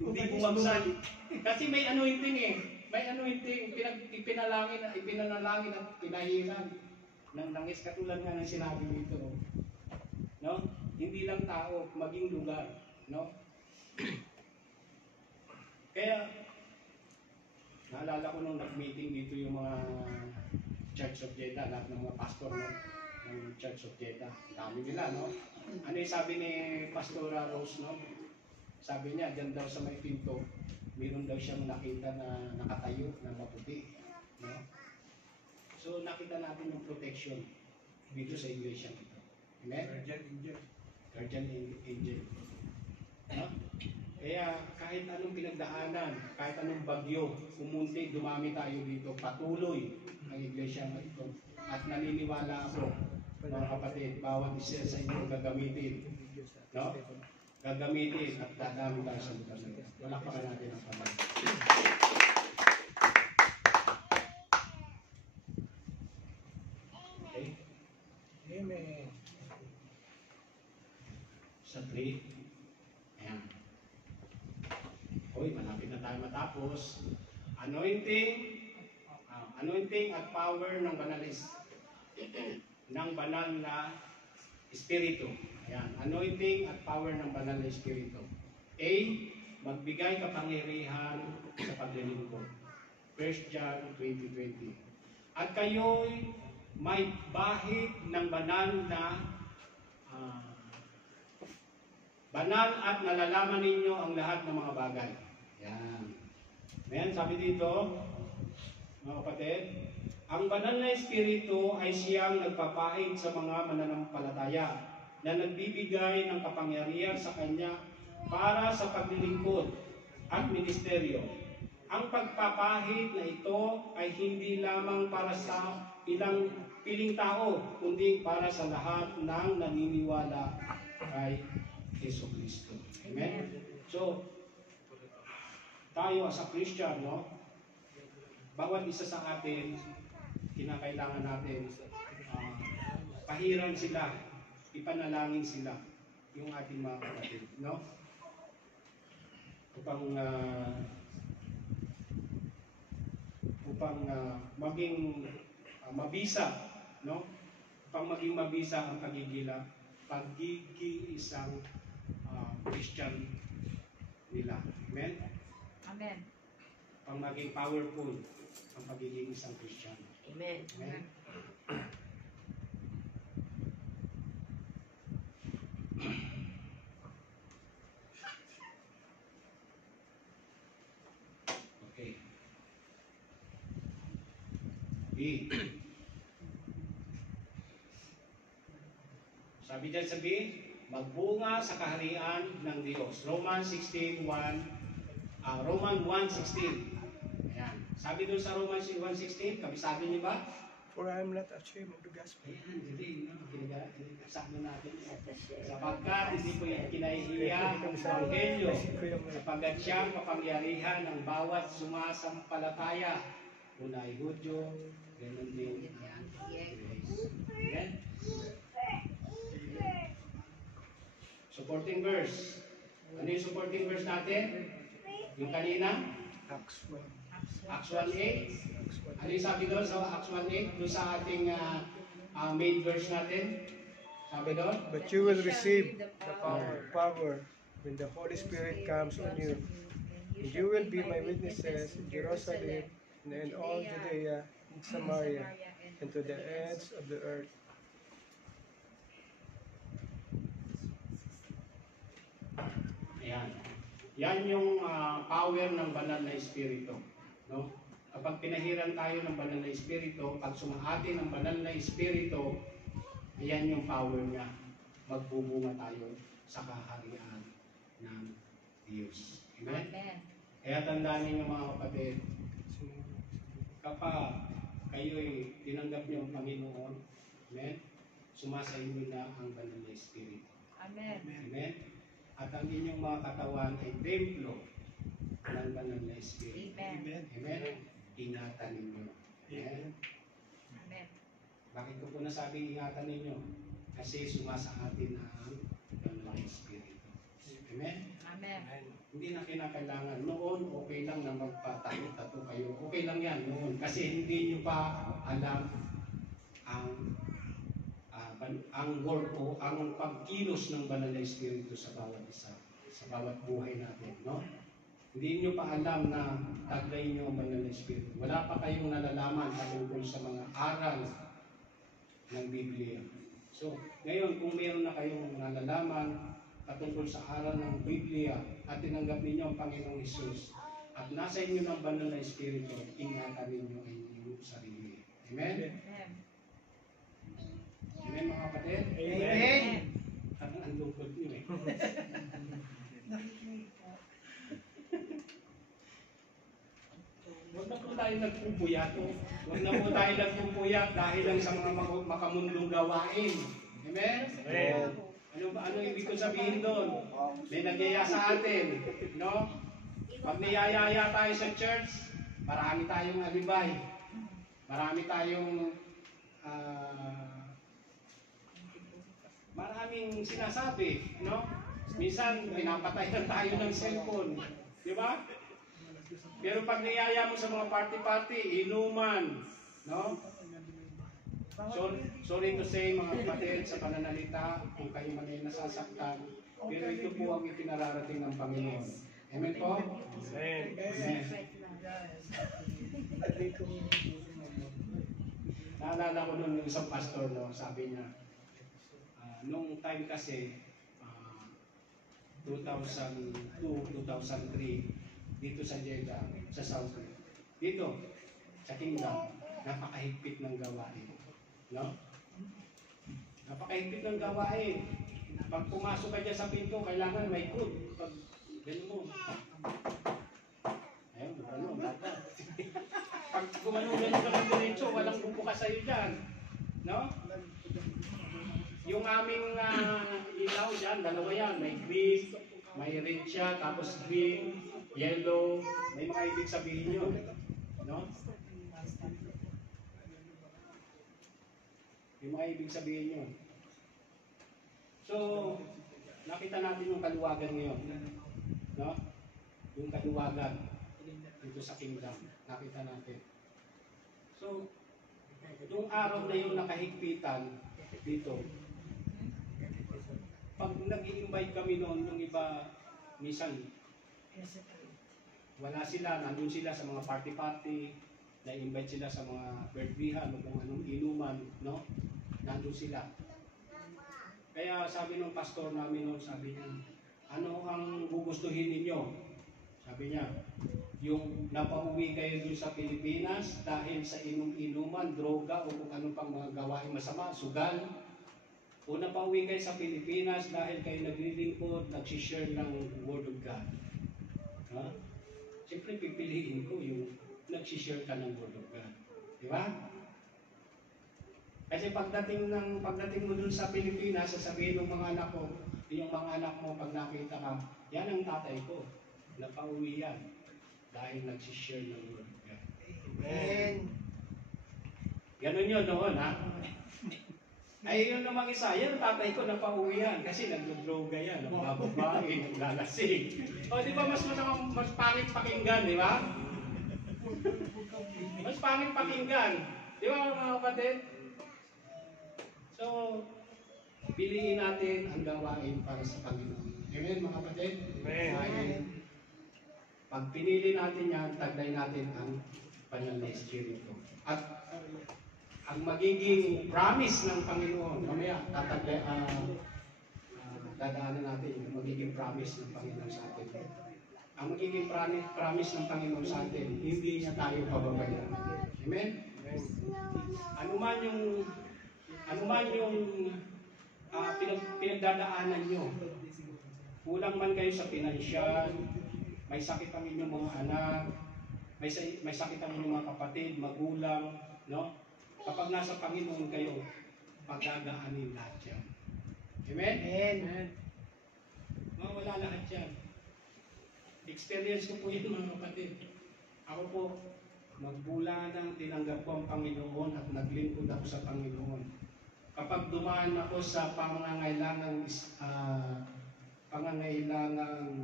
Hindi bumagsak. Kasi may anointing eh. May anointing. Ipinanalangin at pinahiran. Nang nangis katulad nga ng sinabi dito. No? Hindi lang tao, maging lugar. No? Kaya, naalala ko nung nag-meeting dito yung mga Church of Jeddah, lahat ng mga pastor ng Church of Jeddah. Dami nila, no? Ano yung sabi ni Pastora Rose, no? Sabi niya, dyan daw sa may pinto, meron daw siyang nakita na nakatayo na maputi. No? So, nakita natin yung protection dito sa iglesia nito. Amen? Guardian angel. No? Kaya kahit anong pinagdaanan, kahit anong bagyo, umunti, dumami tayo dito, patuloy ang iglesia na ito. At naniniwala ako, mga kapatid, bawat isa sa inyo gagamitin. No? Gagamitin at dadami tayo sa lugar na ito. Walakpakan natin ang Panginoon. Okay? Amen. Sa 3. Ayan. Hoy, malapit na tayo matapos. Anointing at power ng banal na espiritu. Ayan, anointing at power ng banal na espiritu. A, magbigay kapangyarihan sa paglilingkod. 1 John 20:20. At kayo'y may bahid ng banal at nalalaman ninyo ang lahat ng mga bagay. Yan. Ayan, sabi dito, mga kapatid, ang banal na espiritu ay siyang nagpapahid sa mga mananampalataya na nagbibigay ng kapangyarihan sa kanya para sa paglilingkod at ministeryo. Ang pagpapahid na ito ay hindi lamang para sa ilang piling tao, kundi para sa lahat ng naniniwala kay Yesu Kristo. Amen? So, tayo as a Christian, no? Bawat isa sa atin, kinakailangan natin pahiran sila, ipanalangin sila, yung ating mga kapatid, no? Upang maging mabisa, no? Upang maging mabisa ang pagiging-isang Christian nila. Amen? Amen. Upang maging powerful ang pagiging isang Christian. Amen. Amen? Okay. B. Sabi dyan sa B, magbunga sa kaharian ng Diyos. Romans 1:16. Ayan. Sabi doon sa Romans 1:16, kabisado niyo ba? For I am not ashamed of the gospel. Ayan, hindi. Kasama natin. Sapagkat hindi ko yung kinahihiya ang Ebanghelyo, sapagkat siyang kapangyarihan ng bawat sumasampalataya. Una ay Hudyo, ganun din. Amen? Supporting verse. Ano yung supporting verse natin? Yung kanina? Acts 1. Acts 1:8. Ano yung sabi doon sa Acts 1:8? Doon sa ating main verse natin? Sabi doon? But you will receive the power when the Holy Spirit comes on you. And you will be my witnesses in Jerusalem and in all Judea and Samaria and to the ends of the earth. Ayan. Yan yung power ng banal na espiritu. No? Kapag pinahiran tayo ng banal na espiritu, pag sumahati ng banal na espiritu, ayan yung power niya. Magbubunga tayo sa kaharian ng Diyos. Amen? Amen. Kaya tandaan ninyo mga kapatid, kapag kayo'y tinanggap niyo ang Panginoon, amen? Sumasayo na ang banal na espiritu. Amen. Amen? At ang inyong mga katawan ay templo ng banal na espiritu. Amen. Amen? Ingatan ninyo. Amen? Amen. Bakit ko po nasabing ingatan ninyo? Kasi sumasa atin ang Banal na Espiritu. Amen? Amen. Hindi na kinakailangan. Noon, okay lang na magpatato kayo. Okay lang yan noon. Kasi hindi nyo pa alam ang work o ang pagkilos ng Banal na Espiritu sa bawat isa, sa bawat buhay natin. No? Hindi nyo pa alam na taglay nyo ang Banal na Espiritu. Wala pa kayong nalalaman tungkol sa mga aral ng Biblia. So, ngayon, kung meron na kayong nalalaman patungkol sa aral ng Biblia at tinanggap ninyo ang Panginoong Hesus at nasa inyo ng Banal na Espiritu, ingatan ninyo ang inyong sarili. Amen? Amen, mga kapatid? Amen. Ang lungkot nyo eh. Huwag na po tayo nagpupuyat. Huwag na po tayo nagpupuyat dahil lang sa mga makamundong gawain. Amen? Amen. Ano ibig ko sabihin doon? May nagyaya sa atin. No? Pag niyayaya tayo sa church, marami tayong alibay. Marami tayong maraming sinasabi. No? Minsan, pinapatay na tayo ng cellphone. Di ba? Pero pag niyaya mo sa mga party-party, inuman, no? Sorry to say mga kapatid sa pananalita, kung kayo man ay nasasaktan, pero ito po ang itinararating ng Panginoon. Amen po? Amen. Amen. Naalala ko noon yung isang pastor, no, sabi niya, nung time kasi, 2002, 2003, dito sa Jeddah, sa South, dito, sa Kingdom, napakahigpit ng gawain. No? Napakahigpit ng gawain. Pag pumasok ka dyan sa pinto, kailangan may code. Pag gano'n mo, ayun, ano, dapat. Pag gumanon-ganon ka ng diretso, walang bubuka sa'yo dyan. No? Yung aming ilaw dyan, dalawa yan, may green, may red siya, tapos green, yellow, may mga ibig sabihin yun. No? Yung mga ibig sabihin yun. So, nakita natin yung kaluwagan ngayon. No? Yung kaluwagan dito sa Kingdom. Nakita natin. So, yung araw na yung nakahigpitan dito, pag nag-i-invite kami noon, yung iba, minsan, wala sila, nandun sila sa mga party-party, na-invite sila sa mga birthday-han o kung anong inuman, no? Nandun sila. Kaya sabi ng pastor namin noon, sabi niya, ano ang gugustuhin ninyo? Sabi niya, yung napauwi kayo dun sa Pilipinas dahil sa inom-inuman, droga o kung ano pang mga gawain masama, sugal. O napauwi kayo sa Pilipinas dahil kayo naglilingkod, nagsishare ng Word of God. Ha? Siyempre pipiliin ko yung nagsishare ka ng Word of God. Di ba? Kasi pagdating mo dun sa Pilipinas, sasabihin ng mga anak ko, yung mga anak mo pag nakita ka, yan ang tatay ko. Napauwi yan dahil nagsishare ng Word of God. Amen. Ganun yun noon, ha? Ay, yun namang isa, yan tatay ko napauwi yan kasi nagdodroga yan, nagbababae, naglalasing. O, di ba mas pangit pakinggan, di ba? Mas pangit pakinggan. Di ba mga kapatid? So, piliin natin ang gawain para sa Panginoon. Amen mga kapatid? Amen. Pag pinili natin yan, taglay natin ang Banal na Espiritu. At ang magiging promise ng Panginoon, mamaya dadaanan natin yung magiging promise ng Panginoon sa atin. Ang magiging promise ng Panginoon sa atin, hindi niya tayo pababayaan. Amen? Ano man yung pinagdadaanan nyo, kulang man kayo sa pinansyal, may sakit ang inyong mga anak, may sakit ang inyong mga kapatid, magulang, no? Kapag nasa Panginoon kayo, pagdadaanin lahat yan. Amen? Amen. Mawala lahat yan. Experience ko po yun mga kapatid. Ako po, Magmula nang tinanggap ko ang Panginoon at naglingkod ako sa Panginoon. Kapag dumaan ako sa pangangailangang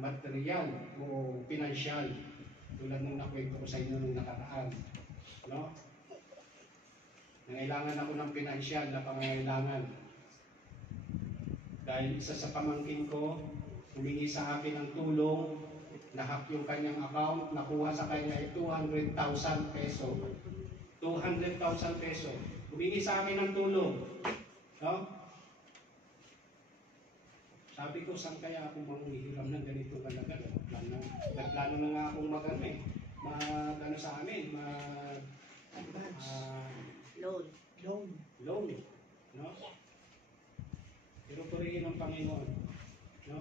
material o pinansyal, tulad ng nakwento ko sa inyo nung nakaraan, no? Nangailangan ako ng pinansyal na pangangailangan. Dahil isa sa pamangkin ko, humingi sa akin ng tulong, nahack yung kanyang account, nakuha sa kanya ay 200,000 peso. 200,000 peso. Humingi sa akin ng tulong. No? Sabi ko, saan kaya ako manghihiram ng ganito kalaga? Nagplano na nga akong mag-ano sa amin, Load. loan. No? Pero purihin ng Panginoon. No?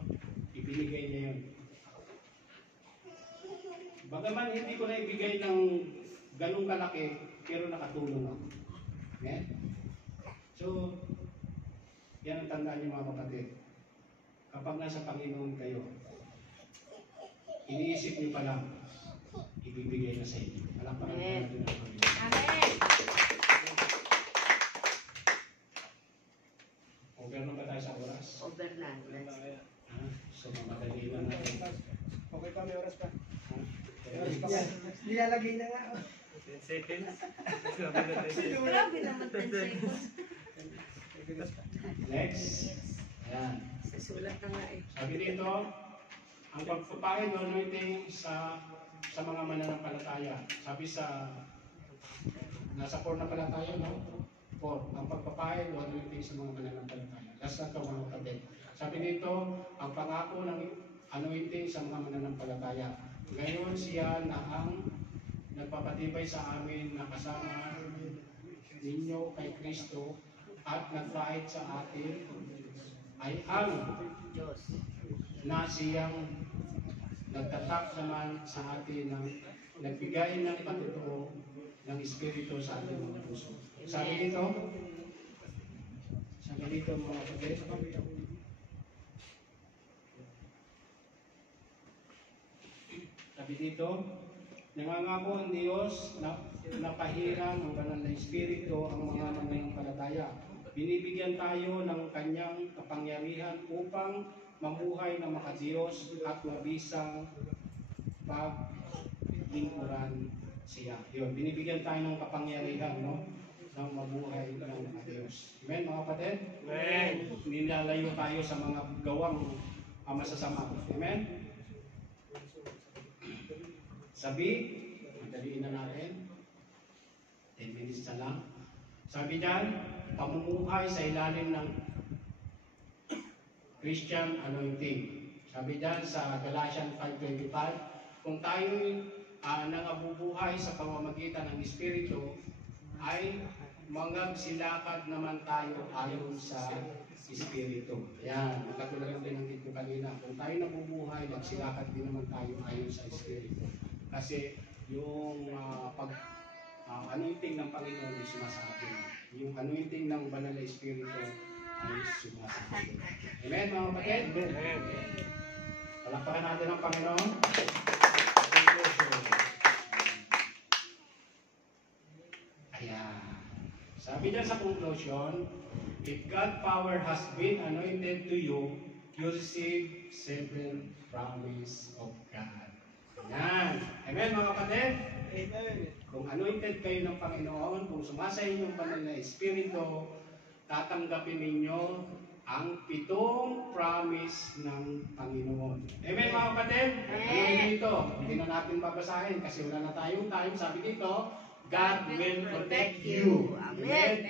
Ibinigay niya yun. Bagaman hindi ko na ibigay ng ganung kalaki, pero nakatulong ako. Okay? So, yan ang tandaan niyo mga kapatid. Kapag nasa Panginoon kayo, iniisip niyo pa lang, ibibigay na sa inyo. Palakpakan natin ang Panginoon. Amen. Over na ba tayo sa oras? Over na. So, mamadali na natin. Okay pa, may oras pa. Ha? Nilalagay na nga. 10 seconds. Sabi na 10 seconds. Grabe naman 10 seconds. Next. Ayan. Susulat na nga eh. Sabi dito, ang pagpapahid o anointing sa mga mananampalataya. Sabi sa nasa 4 na pala tayo, no? 4. Ang pagpapahid o anointing sa mga mananampalataya. Last na ito mga kapatid. Sabi dito, ang pangako ng anointing sa mga mananampalataya. Ngayon siya na ang nagpapatibay sa amin na kasama ninyo kay Kristo at nagpahid sa atin ay ang Diyos. na siyang nagtatak naman sa atin ng nagbigay ng patutuo ng Espiritu sa ating mga puso. Sabi dito mga kapatid, sabi dito, nangangako ang Diyos na napahiran ng banal na Espiritu ang mga mananampalataya. Binibigyan tayo ng kanyang kapangyarihan upang mamuhay na makadiyos at mabisang paglingkuran siya. Yun, binibigyan tayo ng kapangyarihan, no? Ng mabuhay ng makadiyos. Amen, mga kapatid? Amen. Nilalayo tayo sa mga gawang masasama. Amen? Sabi, madaliin na natin. 10 minutes na lang. Sabi dyan, pamumuhay sa ilalim ng Christian anointing. Sabi dyan sa Galatians 5:25, kung tayo'y nangabubuhay sa pamamagitan ng Espiritu, ay magsilakad naman tayo ayon sa Espiritu. Yan, katulad ng binanggit ko kanina. Kung tayo nabubuhay, nagsilakad din naman tayo ayon sa Espiritu. Kasi yung anointing ng Panginoon ay sumasabi. Yung anointing ng banal na Espiritu ay sumasabi. Amen, mga kapatid? Amen. Palakpakan natin ang Panginoon. Ayan. Sabi dyan sa conclusion, if God's power has been anointed to you, you receive 7 promise of God. Ayan. Amen, mga kapatid? Amen. Kung anointed kayo ng Panginoon, kung sumasa inyong banal na Espiritu, tatanggapin ninyo ang 7 promise ng Panginoon. Amen, mga kapatid? Ano dito? Hindi na natin babasahin kasi wala na tayong time. Sabi dito, God will protect you. Amen.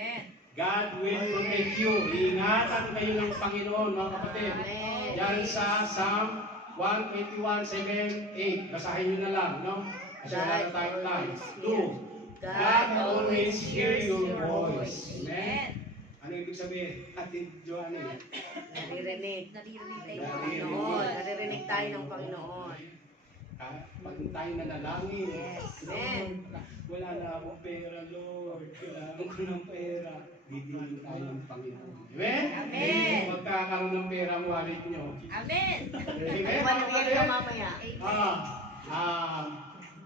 God will protect you. Iingatan kayo ng Panginoon, mga kapatid. Amen. Yan sa Psalm 121:7-8. Basahin nyo na lang, no? Kasi wala na tayong time. 2. God always hear your voice. Amen. Ano ibig sabihin? Atin Joanne. Naririnig. Naririnig tayo ng Naririnig. Panginoon. Naririnig tayo ng Panginoon. Pag tayo nanalangin, Yes. Lord, wala na akong pera, Lord. Kailangan ko ng pera. Bibigyan tayo ng Panginoon. Amen? Amen. Magkakaroon ng pera ang wallet nyo. Amen. Amen? Iwan na yan ka mamaya.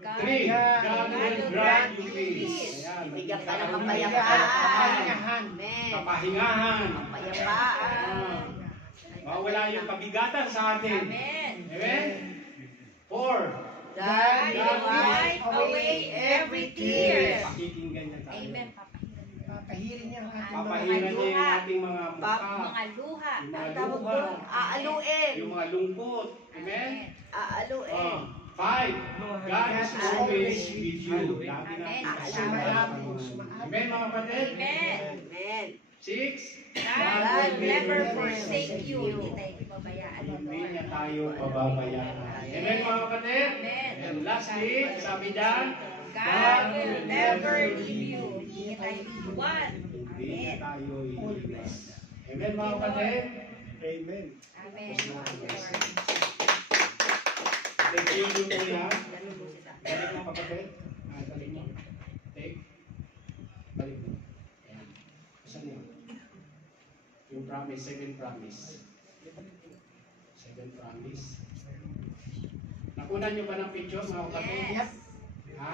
Three, God will grant you peace. Ayan. Bigyan ka ng Magiging kapayapaan. Amen. kapahingahan. Kapayapaan. Mawala yung pabigatan sa atin. Amen. Amen? 4. God will wipe away every tear. Pakikinggan niya tayo. Amen. Papahirin niya ang ating Papahiran niya yung ating mga mukha. Mga luha. Yung mga Ang tawag luha. doon, aaluin. Yung mga lungkot. Amen? Aaluin. 5. God is always with you. Lagi Amen. natin kasama. Amen mga kapatid? Amen. Amen. 6. God will never forsake you. Hindi tayo ipabayaan mo, Hindi Lord. niya tayo pababayaan. Amen mga kapatid? Amen. And lastly, sabi dyan, God will never leave you. Hindi niya tayo iiwan. hindi niya Amen. tayo iiwan. Amen mga kapatid? Amen. Amen. Lord. Thank you po yan. Ganun po siya. Balik mo kapatid. Balik mo. Take. Balik mo. Ayan. Saan yun? Yung promise, 7 promise. 7 promise. Nakunan nyo ba ng picture mga kapatid? Yes. Ha?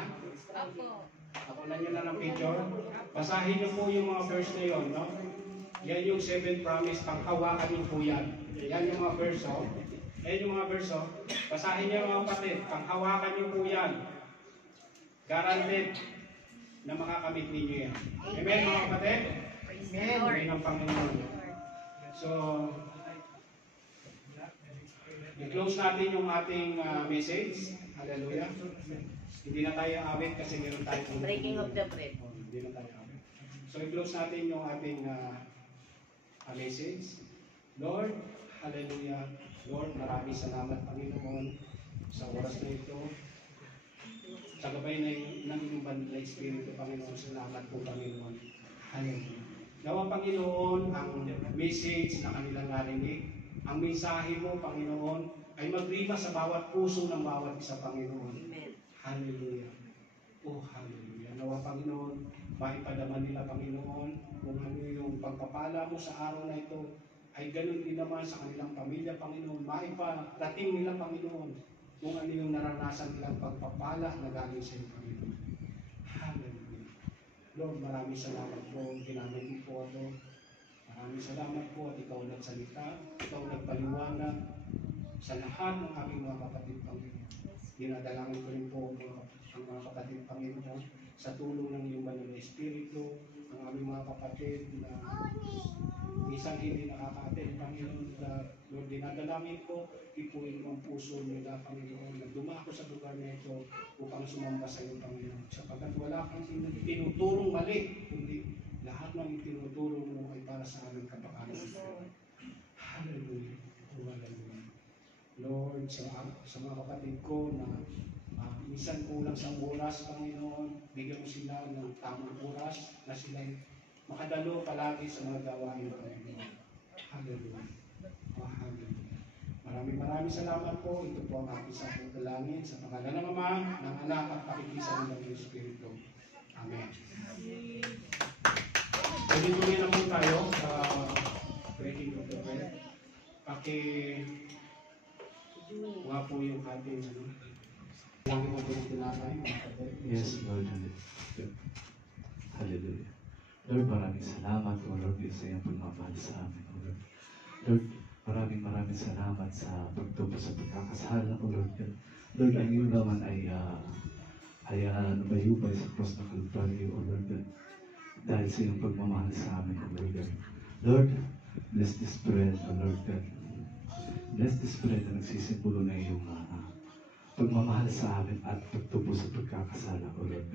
Opo. Nakunan nyo na ng picture? Basahin nyo po yung mga verse na yun, no? Yan yung 7 promise, panghawakan nyo po yan. Yan yung mga verse, oh. Yan yung mga verse, oh. Basahin nyo mga kapatid, panghawakan nyo po yan. Guaranteed na makakamit ninyo yan. Amen mga kapatid? Praise the Lord. Amen ang Panginoon. So, i-close natin yung ating message. Hallelujah. Hindi na tayo awit kasi meron tayong Breaking of the bread. Oh, hindi na tayo awit. So, i-close natin yung ating message. Lord, hallelujah. Lord, maraming salamat, Panginoon, sa oras na ito. Sa gabay ng inyong banal na Espiritu, Panginoon, salamat po, Panginoon. Hallelujah. Nawa, Panginoon, ang message na kanilang narinig, ang mensahe mo, Panginoon, ay magrima sa bawat puso ng bawat isa, Panginoon. Amen. Hallelujah. Oh, hallelujah. Nawa, Panginoon, maipadaman nila, Panginoon, kung ano yung pagpapala mo sa araw na ito, ay ganun din naman sa kanilang pamilya, Panginoon. Maiparating nila, Panginoon, kung ano yung naranasan nilang pagpapala na galing sa iyo, Panginoon. Hallelujah. Lord, maraming salamat po. Ginamit mo po ako. Maraming salamat po at ikaw nagsalita. Ikaw nagpaliwanag sa lahat ng aming mga kapatid, Panginoon. Dinadalangin ko rin po ang mga kapatid, Panginoon, sa tulong ng iyong banal na Espiritu, ang aming mga kapatid na minsan hindi nakaka-attend, Panginoon, Lord, dinadalangin ko, ipuin mo ang puso nila, Panginoon, na dumako sa lugar na ito upang sumamba sa iyo, Panginoon. Sapagkat wala kang tinuturong mali, kundi lahat ng itinuturo mo ay para sa aming kapakanan. Hallelujah. Hallelujah. Lord, sa mga kapatid ko na minsan kulang sa oras, Panginoon, bigyan mo sila ng tamang oras na sila makadalo palagi sa mga gawain, Panginoon. Hallelujah. Oh, hallelujah. Maraming salamat po. Ito po ang aking sakong dalangin sa pangalan ng Ama, ng Anak at pakikisan ng Espiritu. Amen. Pwede tuloy na po tayo sa breaking of the bread. Kuha po yung ating lagi mo po yung tinapay. Yes, Lord. Hallelujah. Hallelujah. Lord, maraming salamat, O Lord, sa iyong pagmamahal sa amin, O Lord. Lord, maraming salamat sa pagtubo sa pagkakasala, O Lord. Lord, ang iyong laman ay nabayubay sa cross ng Calvary, O Lord. Dahil sa iyong pagmamahal sa amin, O Lord. Lord, bless this bread, O Lord. Bless this bread na nagsisimbolo na iyong pagmamahal sa amin at pagtubo sa pagkakasala, O Lord.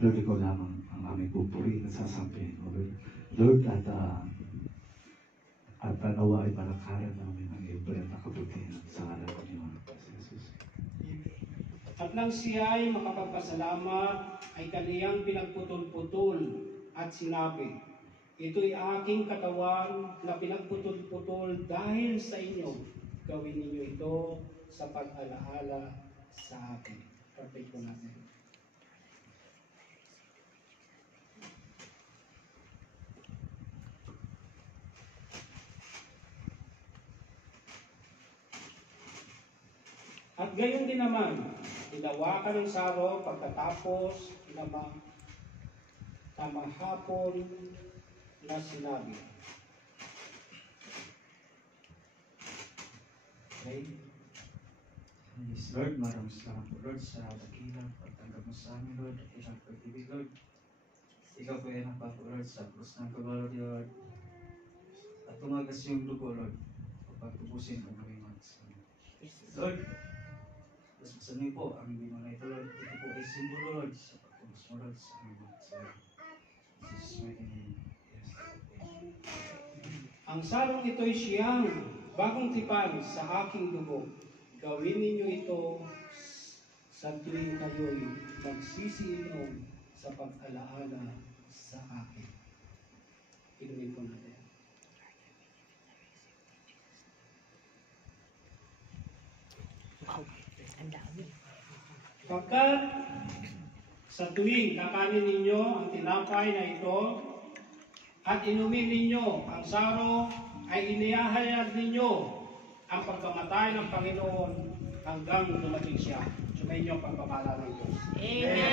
Lord, ikaw lamang ang aming pupurihin at sasampihin, O Lord. Lord, at nawa ay palakaran namin ang iyong bread na kabutihan sa ngalan ng iyong Jesus. At nang siya ay makapagpasalamat, ay kaniyang pinagputol-putol at sinabi, ito'y aking katawan na pinagputol-putol dahil sa inyo. Gawin ninyo ito sa pag-alaala sa akin. Perfect po natin. At gayon din naman, hinawakan ng saro pagkatapos tamang hapon na sinabi. Okay? Yes, Lord, maraming salamat po, Lord, sa dakilang pagtanggap mo sa amin, Lord, at ilang pag-ibig, Lord. Ikaw po yan ang Papa, Lord, sa krus ng Kalbaryo, Lord. At tumagas yung dugo, Lord, kapag tubusin ang aming mga kasama. Lord, sa niyo po ang bino na ito, Lord. Ito po ay simbolo, Lord, sa pagtubos mo, Lord, sa aming mga kasama. In Jesus' mighty name, yes, amen. Ang sarong ito'y siyang bagong tipan sa aking dugo. Gawin ninyo ito sa tuwing kayo'y magsisiinom sa pag-alaala sa akin. Inumin po natin. Pagkat sa tuwing kakanin ninyo ang tinapay na ito at inumin ninyo ang saro, ay inihahayag ninyo ang pagkamatay ng Panginoon hanggang dumating siya. Sumayin niyo ang pagpapala ng Diyos. Amen.